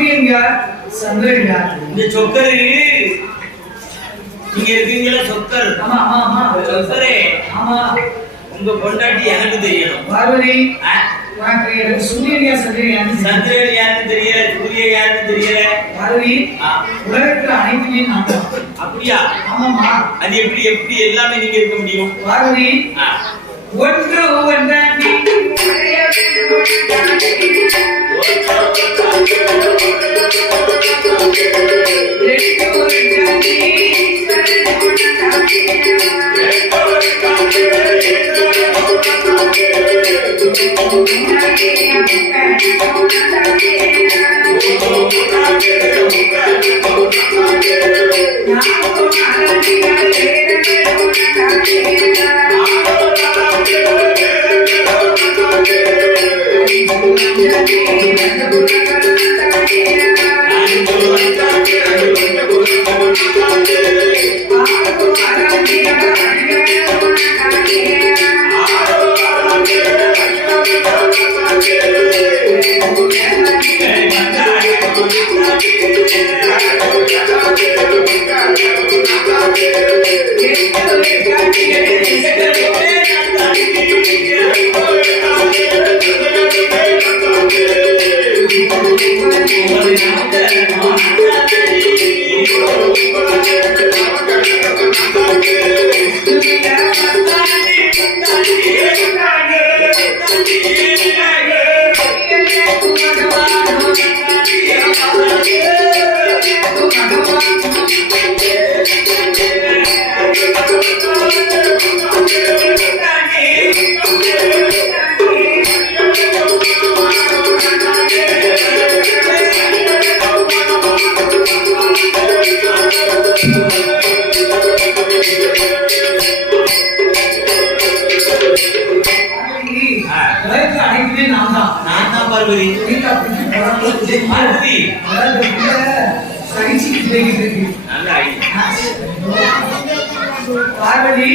சூரியன் யார் சந்திரன் யார் இந்த சொக்கரு நீங்க இருக்கீங்களா சொக்கர் ஆமா ஆமா ஆமா. சொக்கரே ஆமா. உங்க பொண்டாட்டி எனக்கு தெரியணும். பார்வதி? உனக்கு எனக்கு சூரியன் யார் சந்திரன் யார் சந்திரன் யாருன்னு தெரியல சூரிய யாருன்னு தெரியல. பார்வதி உலகத்துல அனைத்துமே நான் அப்படியா? ஆமாமா அது எப்படி எப்படி எல்லாமே நீங்க இருக்க முடியும்? பார்வதி ஒன்று ஒன்றான் நீ உடைய देखी दीदी पार्वती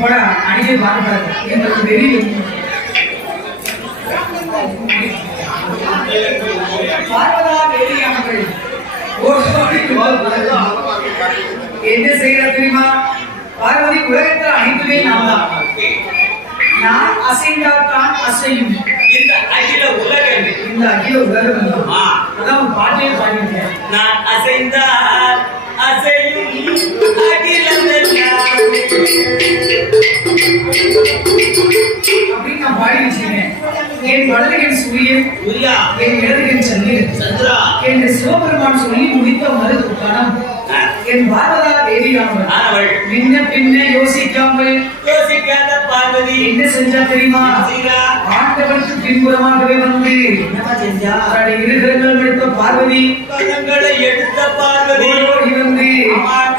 बड़ा आई हाँ, हाँ। आइए बात कर ये तो देरी पार्वती देरी यहाँ पे। और तो सॉरी बहुत बड़ा ये सही रहती है माँ। பார்வதி உலகத்தில் அனைத்துமே நான் தான். நான் அசைந்தால் தான் அசையும். இந்த அகில உலகம். இந்த அகில உலகம். அதான் ஒரு பாட்டிலே பாடியிருக்கேன் நான் அசைந்தால் அசையும் அகிலம் எல்லாம். அப்படின்னு நான் பாடி வச்சிருக்கேன் என் வலதுகன் சூரியன் சூர்யா. என் இடதுகன் சந்திரன். சந்திரா. என்று சிவபெருமான் சொல்லி முடித்த மருது கணம் என் பாரதா தேவியானவள் ஆனவள். முன்ன பின்ன யோசிக்காமல் யோசிக்காத பார்வதி. என்ன செஞ்சா தெரியுமா? ஆண்டவனுக்கு பின்புறமாகவே வந்து தன்னுடைய இருகரங்கள் எடுத்த பார்வதி. பதங்களை எடுத்த பார்வதி. வந்து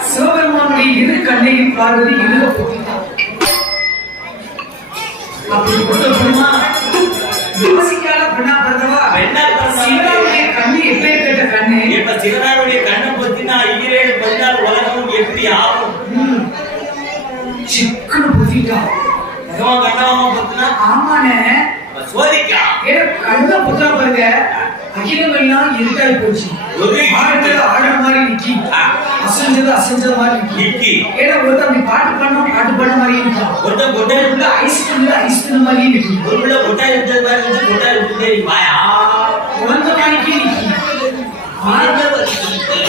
சிவபெருமானுடைய இரு கண்ணையும் பார்வதி இழுக போட்டார் அப்படி கொடுத்த பெருமா யோசிக்காத பெண்ணா பிறந்தவா பெண்ணா. சிவனுடைய கண்ணு எப்பேற்பட்ட கண்ணு? இப்ப சிவனாருடைய கண்ணை பத்தினா ஈரேழு பதினாறு உலகம் எப்படி ஆகும்? ம். சிக்குன்னு புத்திட்டா. பகவான் கண்ணாம பத்தினா? ஆமாண்ணே. சோதிக்கா. ஏ கண்ண புத்தா பாருங்க. அகிலங்கள்லாம் இருட்டாய் போச்சு. ஆடுறது ஆடுற மாதிரி நிக்கி. அசைஞ்சது அசைஞ்சது மாதிரி நிக்கி. ஏன்னா ஒருத்தன் அப்படி பாட்டு பண்ணோம் பாட்டு பண்ண மாதிரியே நிக்கான் ஒருத்தன் கொட்டை உள்ள ஐஸ் பண்ணது ஐஸ் பண்ண மாதிரியே நிக்கி. ஒரு பிள்ளை கொட்டாய் விட்டது மாதிரி இருந்துச்சு கொட்டாய் விட்டுட்டே வாயா. குழந்தை மாதிரிக்கே நிக்கி. ஆடுறது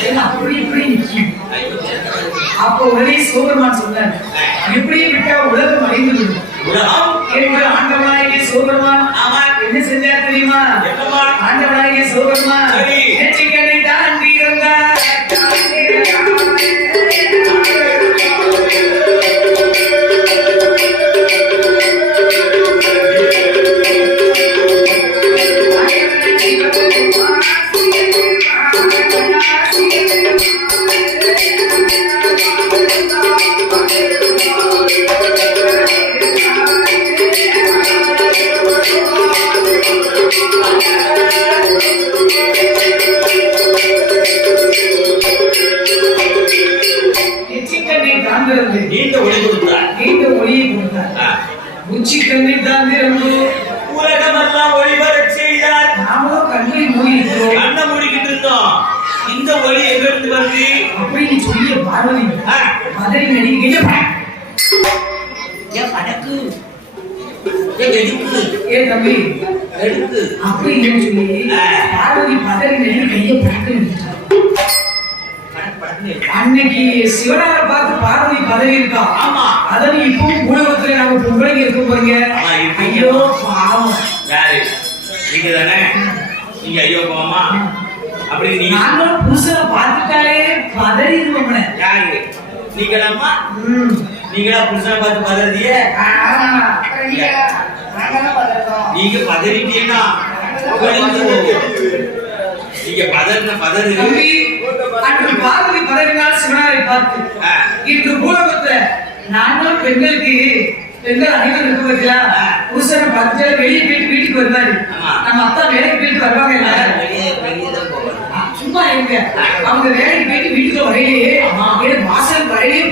ஏன்னா அப்படி இப்படி நிக்கி. அப்போ ஒரே சோபெருமான் சொன்னார். இப்படியே விட்டா உலகம் அழிந்து விடும் உலகம் என்று ஆண்டவனாகிய சோபெருமான்? ஆமா என்ன செஞ்சார் தெரியுமா? ஆண்டவனாகிய சோபெருமான். Thank you. ஏன் எடுக்கு ஏ தம்பி. எடுக்கு அப்படின்னு சொல்லி. பார்வதி பதறி நடிகை கையை. அன்னைக்கு சிவனாரை பார்த்து பார்வதி பதவி இருக்கா ஆமா அதான் இப்பவும் உலகத்துல நம்ம பொம்பளைங்க இருக்க போறீங்க. ஐயோ பாவம். யாரு? நீங்க தானே? நீங்க ஐயோ போமா அப்படி நீங்க நாங்களும் புருஷனை பார்த்துட்டாலே பதறிடுவோம்ல யாரு? நீங்களாம்மா? ம். நீங்களா புருஷனை பார்த்து பதறதிய. நீங்க பதறிட்டீங்கன்னா. நீங்க பதறின பதறு. அன்று பார்வதி பதறினால் சிவனாரை பார்த்து. இன்று பூலகத்துல நாங்களும் பெண்களுக்கு பெண்கள் அனைவரும் இருக்க புருஷனை வெளியே போயிட்டு வீட்டுக்கு வருவாரு. நம்ம அத்தா வேலைக்கு போயிட்டு வருவாங்க சும்மா எங்க அவங்க வேலைக்கு போயிட்டு வீட்டுக்கு வரையிலேயே எனக்கு வாசல் வரையிலேயே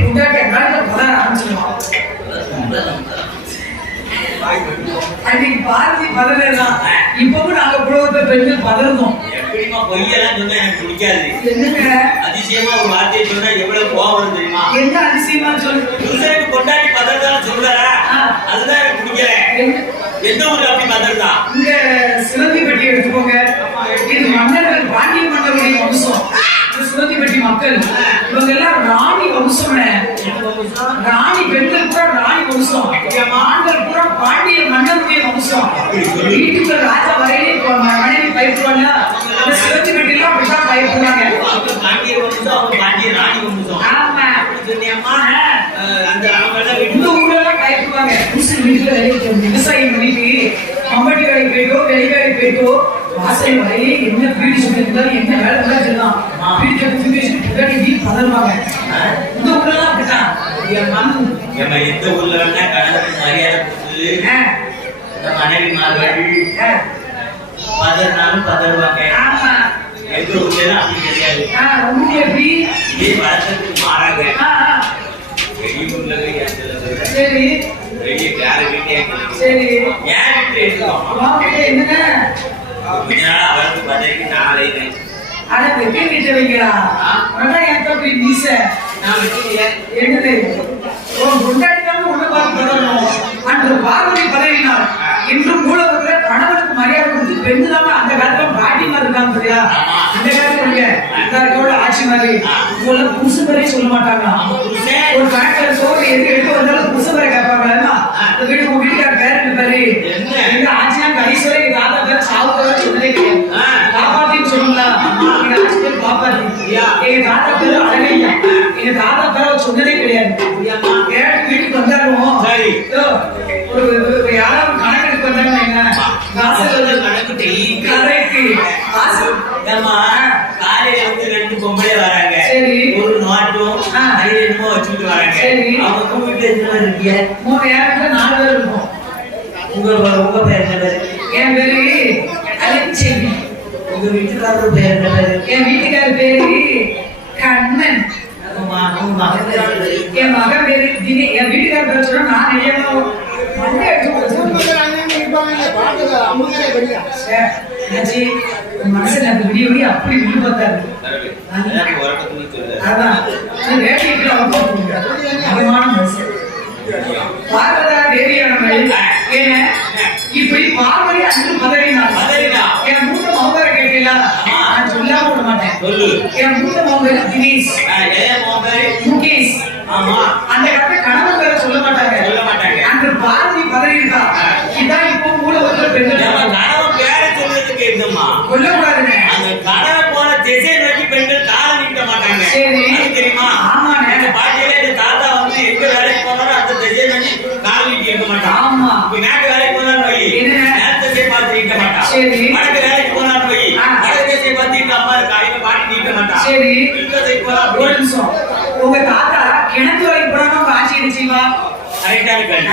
அன்னைக்கு பாரதி பதறலாம் இப்பவும் நாங்க புலகத்துல பெண்கள் பதறணும். எப்படிமா பொய்யெல்லாம் சொன்னா எனக்கு பிடிக்காது. என்னங்க? அதிசயமா ஒரு வார்த்தையை சொன்னா எவ்வளவு கோவம் தெரியுமா? என்ன அதிசயமா சொல்லு? புருஷனுக்கு கொண்டாடி பதறதான் சொல்றாரா. அதுதான் எனக்கு பிடிக்கல. எந்த ஊர்ல அப்படி பதறதா? இங்க சிலந்திப்பட்டி எடுத்துக்கோங்க. இது மன்னர்கள் பாண்டிய மன்னருடைய வம்சம். சிலந்திப்பட்டி மக்கள். இவங்க எல்லாம் ராணி வம்சம்? ராணி பெண்கள் பூரா ராணி வம்சம். ஆண்கள் பூரா பாண்டிய வீட்டுக்குள்ள ராஜா வரையிலே மனைவி பயப்படுவாங்க அப்படிதான் பாண்டிய வம்சம் அவங்க பாண்டிய ராணி வம்சம் ஆமா சொன்னியம்மா அந்த அவங்க எல்லாம் இந்த பயப்படுவாங்க புருஷன் வீட்டுல வேலைக்கு விவசாயம் பண்ணிட்டு மம்பட்டி வேலைக்கு போயிட்டோ வெளி வேலைக்கு போயிட்டோ வாசல் என்ன பீடி சொல்லியிருந்தாலும் என்ன வேலை இருந்தாலும் சொல்லலாம் பீடி சொல்லி நீ பதறுவாங்க இந்த ஊர்ல எல்லாம் அப்படித்தான். நம்ம எந்த ஊர்ல வேணா கணவனுக்கு மரியாதை கொடுத்து ஆ, இந்த மனைவிமார்கள் ஆ, பதறினாலும் பதறுவாங்க எங்க அப்படி கிடையாது எப்படி இதே வழக்கத்துக்கு மாறாங்க வெளியூர்ல போய் ஏன் சரி வெளியே வேற சரி ஏன் வீட்டுல இருக்கோம் கொஞ்ச நாள் அவருக்கு பதவிக்கு நான் அட வெட்டி வைக்கிறா அதான் என் தம்பி மீச நான் என்னது பார்த்து பதறணும். அன்று பார்வதி பதவினார் இன்றும் மூலவத்துல கணவனுக்கு மரியாதை கொடுத்து பெண்ணு தான் அந்த காலத்துல மாதிரி இருக்காங்க சரியா அந்த காலத்துல இந்த காலத்தோட ஆட்சி மாதிரி இவ்வளவு புருஷ வரையும் சொல்ல மாட்டாங்க ஒரு பேங்க்ல சோறு எது எடுத்து வந்தாலும் புருஷ வரை கேட்பாங்க இந்த வீடு உங்க வீட்டுக்கார பேர் பாரு? என்ன? எங்க ஆட்சியா கடைசி வரை எங்க தாத்தா பேர் சாவு பேர் சொன்னதே கிடையாது. காப்பாத்தின்னு சொல்லுங்களா? எங்க ஆட்சி பேர். எங்க தாத்தா பேர் அழகையா எங்க தாத்தா பேர் சொன்னதே கிடையாது. வீட்டுக்கு வந்தாலும் சரி. ஒரு யாராவது ரெண்டு பொம்பளை வராங்க. ஒரு நாட்டும் என்னமோ வச்சுட்டு வராங்க. அவங்க கூப்பிட்டு பேர் இருக்கீங்க? மூணு நேரத்துல நாலு பேர் இருக்கும். உங்க உங்க பேர் என்ன பேரு? என் பேரு அலெக்செல்வி உங்க வீட்டுக்காரர் பேர் என்ன பேரு? என் வீட்டுக்கார பேரு கண்ணன். என்ன? என் மகன் பேரு என் வீட்டுக்கார பேர் சொன்னா நான் கொடுத்துருவேன். உன் மனசுல அந்த விடிய விடிய அப்படி விழு பார்த்தாரு. அதான். பார்வதா இப்படி பார்வதி அன்று பதறினாள். பதறினா. என் மூத்த மௌகரை கேட்டீங்களா. நான் சொல்லாம விட மாட்டேன். சொல்லு. என் மூத்த மௌகர் தினேஷ்? முகேஷ். ஆமா. அந்த கட்ட கணவன் பேரை சொல்ல மாட்டாங்க. சொல்ல மாட்டாங்க. அன்று பார்வதி பதறியிருக்கா. கணவன் பேரை சொல்றதுக்கு என்னம்மா கொல்லக்கூடாதுங்க அந்த கணவன் போன திசை நோக்கி பெண்கள் காலம் நீட்ட மாட்டாங்க. தெரியுமா. எங்க பாட்டியில இந்த தாத்தா வந்து எங்க வேலைக்கு போனாலும் அந்த திசை நோக்கி காலம் நீட்டி இருக்க மாட்டான். ஆமா. இப்ப மேற்கு வேலைக்கு போனாலும் வை என்ன? மேற்கு திசை பார்த்து நீட்ட மாட்டான். சரி. வடக்கு வேலைக்கு போனாலும் வை ஆ. வடக்கு திசை பார்த்து நீட்ட அம்மா இருக்கா? இவ பாட்டி நீட்ட மாட்டான். சரி. திசை போனா ஒரு நிமிஷம். உங்க தாத்தா கிணத்து வரைக்கும் உங்க ஆட்சி செய்வா கரெக்டான கேள்வி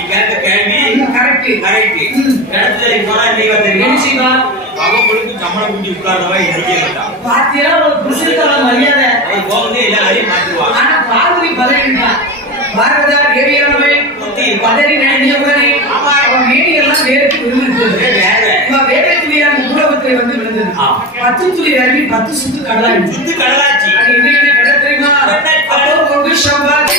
நீ கேட்ட கேள்வி கரெக்ட் கரெக்ட். இடத்துல போனா தெரியும்? செய்வா? அவன் கொடுத்து சம்பளம் குஞ்சு உட்கார்ந்தவன் எண்ணிக்கே மாட்டான் பாத்தியா? ஒரு அவன் மரியாதை. அவன் போகும்போது எல்லா வேலையும் பார்த்துருவான் ஆனா பார்வதி பதறினான் பாரதா தேவியானவை பதறி நடிகவனை அவன் மேனி எல்லாம் வேர்த்து விழுந்தது இவன் வேலை துளியான ஊடகத்தை வந்து விழுந்தது ஆ. பத்து துளி இறங்கி பத்து சுத்து கடலாச்சி. அது என்ன என்ன கடை தெரியுமா அப்போ ஒரு சம்பாதி.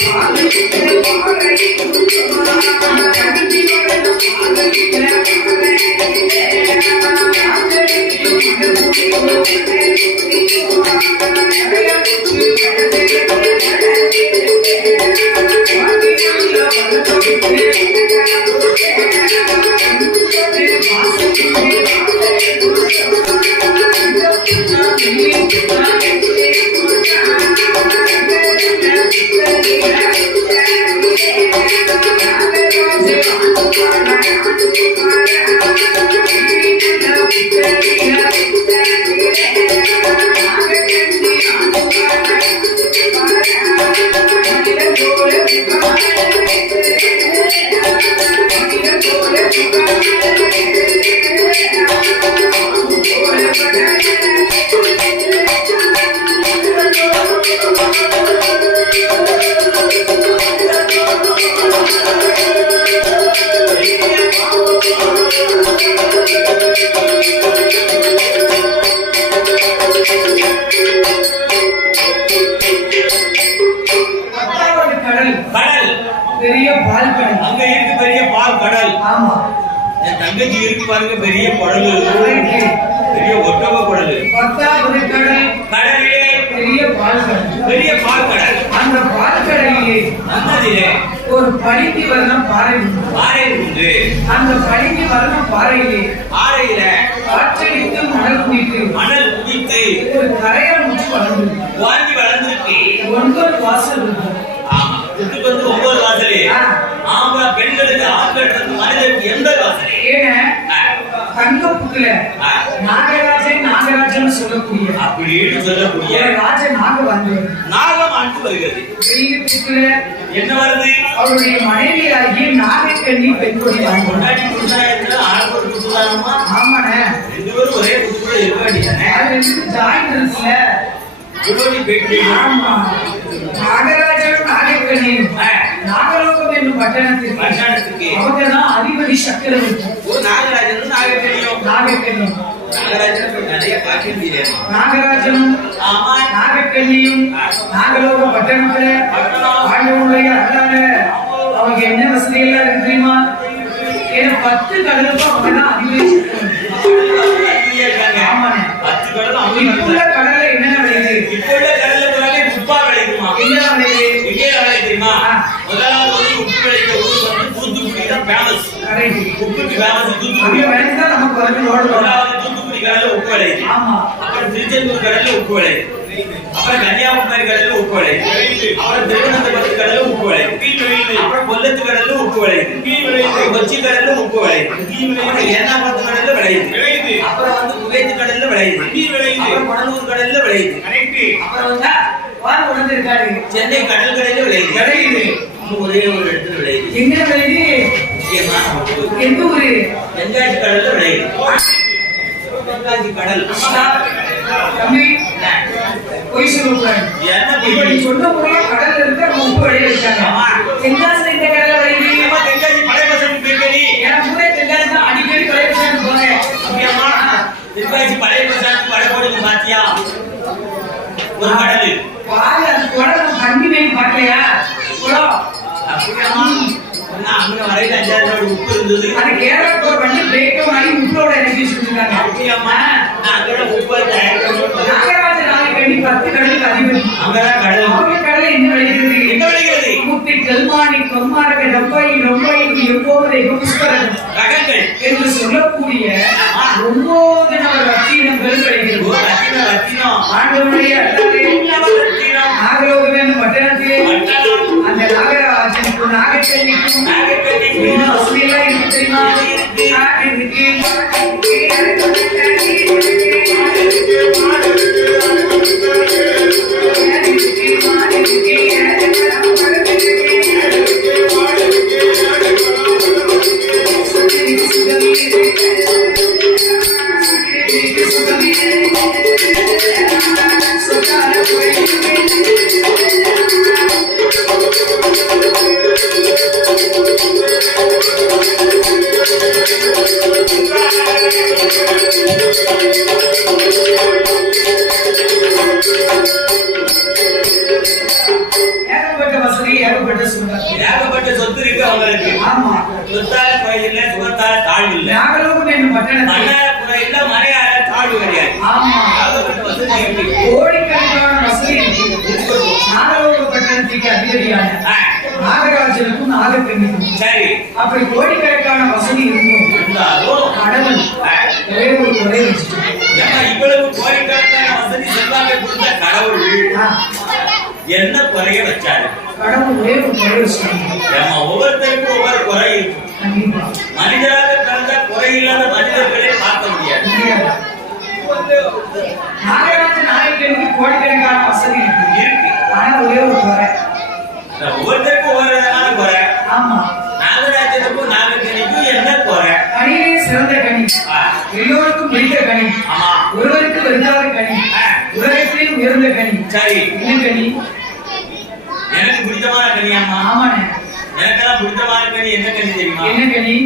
சம்பாதி பத்தாவது Thank you. அந்ததிலே ஒரு பனிக்கு வர்ணம் பாறை. பாறை உண்டு அந்த பனிக்கு வர்ணம் பாறையிலே பாறையில காற்றடித்து மணல் குடித்து மணல் குவித்து ஒரு கரையான் முச்சு வளர்ந்து வாங்கி வளர்ந்துருக்கு. ஒன்பது வாசல் ஆமா இதுக்கு வந்து ஒவ்வொரு வாசலே. ஆம்பளை பெண்களுக்கு ஆட்கள் மனிதனுக்கு எந்த வாசலே. ஏன ஆ. நாகராஜன் நாகராஜன் சொல்லக்கூடிய அப்படின்னு சொல்லக்கூடிய ஒரு ராஜ நாக வந்தவர். நாகம் ஆண்டு வருகிறது. வெயிலுக்குள்ள என்ன வருது? அவருடைய மனைவியாகிய நாகக்கண்ணி பெண்கொடி கொண்டாடி புதுசா இருந்தா ஆளுக்கு புதுசானமா ஆமாண்ண. ரெண்டு பேரும் ஒரே புதுக்குள்ள இருக்க வேண்டியதானே? ஜாயின் இருக்குல்ல. நாகராஜனும் நாகக்கண்ணியும். நாகலோகம் என்னும் பட்டணத்திற்கு பட்டணத்துக்கு அவங்க தான் அதிபதி சக்கரவர்த்தி. ஒரு நாகராஜனும் நாகக்கண்ணியும் நாகக்கண்ணி நாகராஜனுக்கு நிறைய காட்சி நாகராஜனும் ஆமா. நாகக்கண்ணியும் நாகலோக பட்டணத்துல ஆண்டவனுடைய அருளால அவங்க என்ன வசதி எல்லாம் இருக்கு தெரியுமா? ஏன்னா பத்து கடலுக்கும் அவங்க தான் அதிபதி சக்கரவர்த்தி. இருக்காங்க ஆமாண்ணே. பத்து கடலும் அவங்க இப்ப கடல்ல என்னென்ன விளையுது? இப்போ உள்ள கடல்ல போனாலே உப்பா விளையுமா என்ன விளையுது? எங்கே விளைய தெரியுமா ஆ. முதலாவது வந்து உப்பு விளைக்கிற ஊர் வந்து கரெக்ட் உப்புக்கு அங்க தூத்துக்குடி நமக்கு வந்து தூத்துக்குடி கடல்ல உப்பு ஆமா. அப்புறம் திருச்செந்தூர் கடல்ல உப்பு விளையுது. அப்புறம் கன்னியாகுமரி கடல்ல உப்பு விளையுது. அப்புறம் திருவனந்தபுரம் கடல்ல உப்பு விளையுது. அப்புறம் கொல்லத்து கடல்ல உப்பு அப்புறம் கொச்சி கடல்ல உப்பு விளையுது. அப்புறம் ஏனாபுரத்து கடல்ல விளையுது. அப்புறம் வந்து குவைத்து கடல்ல விளையுது. அப்புறம் கடலூர் கடல்ல விளையுது. அப்புறம் வந்து வார உணர்ந்து இருக்காரு சென்னை கடல் கடையில விளையுது. ஒரே ஒரு இடத்துல விளையுது. எங்க விளையுது? முக்கியமான. எந்த ஊரு? தென்காசி கடல்ல விளையுது. தென்காசி கடல். பொய் சொன்ன கடல்ல இருக்கு உப்பு விளைய வச்சாங்க இந்த கடல்ல தென்காசி பழைய பசங்க போயிருக்க நீ. எனக்கு கூட தென்காசி தான் அடிக்கடி விளைய வச்சாங்க போறேன். அப்படியாம்மா? ஆனா திருக்காட்சி பழைய பிரசாந்த் வடகோடிக்கு பாத்தியா ஒரு கடல். பாரு அது குளம் கண்ணி மேல் பார்க்கலையா? குளம் அப்படியாமா அங்க வரையில அஞ்சாறு ரூபாய் உப்பு இருந்தது. அது கேரளா போர் பண்ணி பிரேக் வாங்கி உங்களோட இறக்கி வச்சிருக்காங்க. அப்படியாமா நான் அங்கோட உப்பு தயார் பண்ணி நாகராஜ நாளை கண்ணி பத்து கடலுக்கு அதிபதி அங்கதான் கடல். கடலை என்ன விளைகிறது? எங்க விளைகிறது? முத்தி கல்மானி கொம்மாரக டப்பாய் ரொம்பாய் எப்போதை புஷ்கரன் ரகங்கள். என்று சொல்லக்கூடிய ஒன்பது நபர் ரத்தினங்கள் ஓ, கிடைக்கிறது ரத்தினம். ரத்தினம் ஆண்டவனுடைய அல்லாதே ரத்தினம். நாகலோகம் பட்டணத்திலே பட்டணம். அந்த நாகராஜனுக்கு நாகச்செல்லிக்கும் நாகக்கண்ணிக்கு இன்னும் வசதியெல்லாம் இருக்கு தெரியுமா? இருக்கு. Thank you. சரி. அப்படி கோடிக்கணக்கான வசதி இருந்தும் இருந்தாலும் கடவுள் ஒரே ஒரு குறை ஏன்னா இவ்வளவு கோடிக்கணக்கான வசதி செல்வாக்கை கொடுத்த கடவுள்? என்ன குறைய வச்சாரு? கடவுள் ஒரே ஒரு குறை வச்சுட்டாங்க நம்ம ஒவ்வொருத்தருக்கும் ஒவ்வொரு குறை இருக்கும் மனிதராக பிறந்த குறை இல்லாத மனிதர்களை பார்க்க முடியாது. முடியாது. நாகராஜன் நாகக்கண்ணிக்கு கோடிக்கணக்கான வசதி இருக்கு. இருக்கு. ஆனா ஒரே ஒரு குறை. ஆனா ஒவ்வொருத்தருக்கும் ஒவ்வொரு விதமான குறை. ஆமா நாகராஜனுக்கும் நாகக்கணிக்கும் என்ன குறை கனியிலே சிறந்த கனி எல்லோருக்கும் பிடித்த கனி ஒருவருக்கு வெறுக்காத கனி ஆ, உலகத்திலே உயர்ந்த கனி சரி. என்ன கனி எனக்கு பிடித்தமான கனியாம்மா ஆமாண்ணே. எனக்கெல்லாம் பிடித்தமான கனி என்ன கனி தெரியுமா? என்ன கனி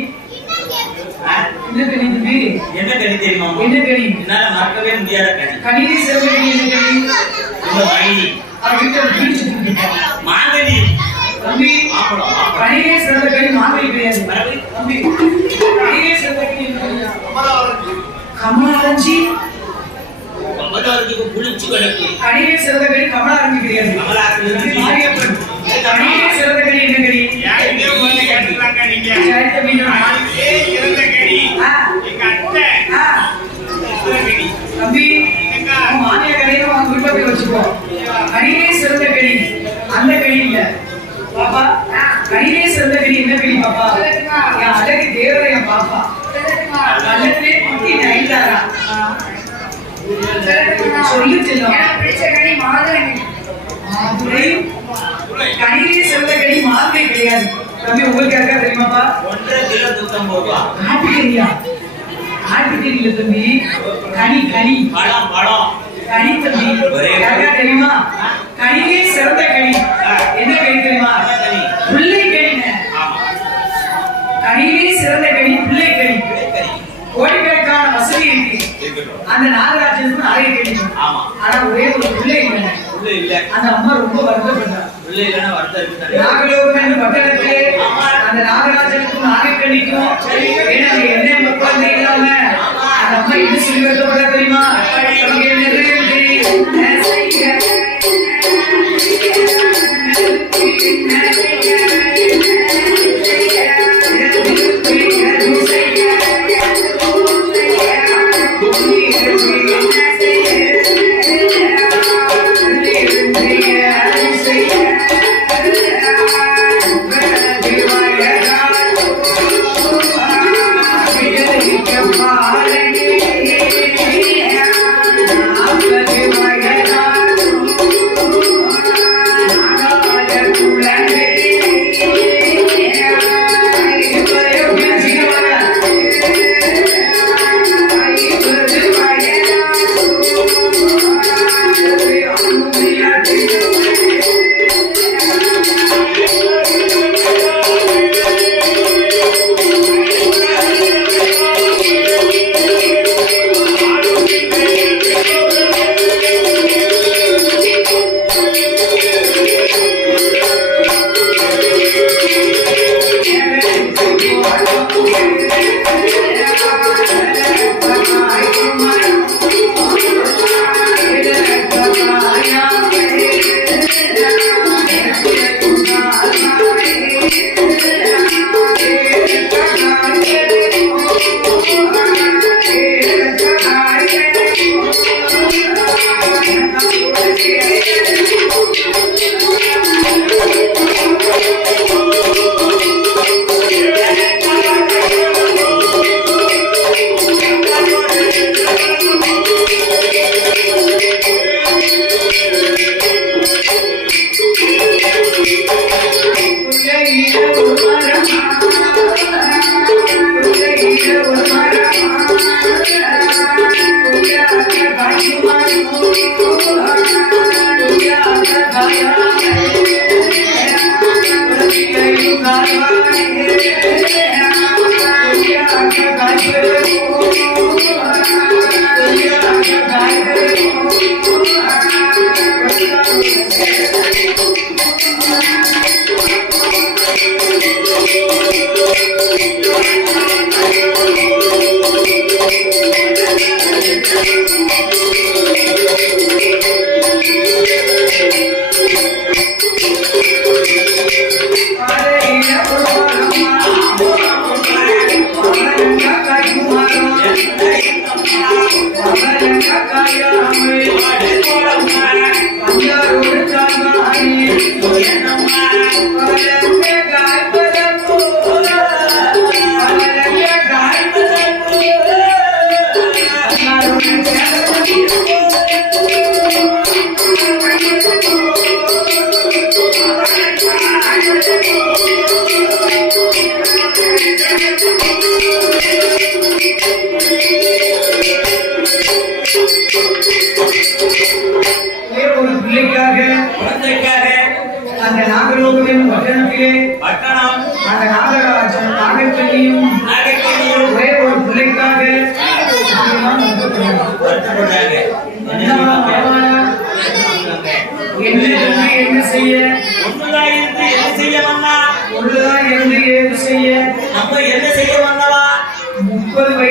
என்ன கனி தம்பி என்ன கனி தெரியுமா என்ன கனி என்னால மறக்கவே முடியாத கனி கனியிலே சிறந்த கனி என்ன கனி இந்த தூக்கிட்டான். மாங்கனி. தம்பி கனியிலே சிறந்த கிடையாது. மரபு தம்பி. கனியிலே சிறந்த கனியா? கமலாரஞ்சி. கம்பதாரத்துக்கு புளிச்சு கிடக்கு. கனியிலே சிறந்த கனி கமலாரஞ்சி கிடையாது. கமலாரஞ்சு தம்பி, மாரியப்பன். கனியிலே சிறந்த கனி என்ன கனி யாருக்கே முதல்ல கேட்டுருக்காங்க நீங்க? சரி, தம்பி, கடி. எங்க அத்தை. கடி. மானிய கடையில வீட்டுல போய் வச்சுக்கோ. கனியிலே சிறந்த கனி அந்த கனி இல்ல. பாப்பா. கனியிலே சிறந்த கனி என்ன கனி பாப்பா? என் அழகு தேவரை என் பாப்பா. கண்ணத்திலே குட்டி நைட்டாரா சொல்லு செல்லம். மாதுளை. கனியிலே சிறந்த கனி மாதுளை கிடையாது. தம்பி உங்களுக்கு யாருக்கா தெரியுமாப்பா ஒன்றரை கிலோ நூத்தம்பது ரூபா. ஆட்டுக்கறியா? ஆட்டுக்கறியில தம்பி. கனி கனி. பழம் பழம். கனி தம்பி. தெரியுமா? கனியே சிறந்த கனி. என்ன கனி தெரியுமா? பிள்ளை கனிங்க ஆமா. கனியிலே சிறந்த கனி பிள்ளை கனி. கனி. கோடிக்கணக்கான வசதி இருக்கு. அந்த நாகராஜனுக்கும் நிறைய கிடைக்கும் ஆனா ஒரே ஒரு பிள்ளை இல்லை. அந்த அம்மா ரொம்ப வருத்தப்பட்டார். நாகலோகம் பட்டணத்திலே அந்த நாகராஜனுக்கும் நாகக்கணிக்கும் என்ன மக்கள் இல்லாம அந்த அம்மா என்ன சொல்லி வருத்தப்பட்டா தெரியுமா?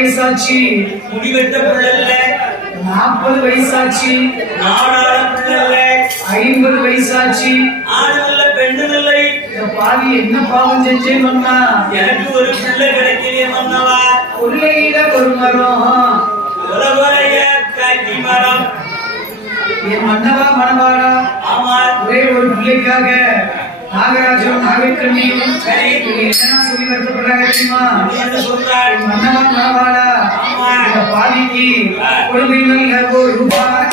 வயசாச்சு? முடிவெட்ட புள்ளல்ல. நாற்பது வயசாச்சு? நாடாள புள்ளல்ல. ஐம்பது வயசாச்சு? பெண்ணும் இல்லை. இந்த பாவி என்ன பாவம் செஞ்சேன் சொன்னா எனக்கு ஒரு பிள்ளை கிடைக்கலையே வந்தவா கொள்ளையில ஒரு மரம். உலகுறைய காக்கி மரம். என் மன்னவா மணவாளா ஆமா ஒரே ஒரு பிள்ளைக்காக. நாகராஜரும் நாகக்கண்ணியும் சரி என்னெல்லாம் சொல்லி வருத்தப்படுறாங்க தெரியுமா? சொல்றாள் ரூபாய்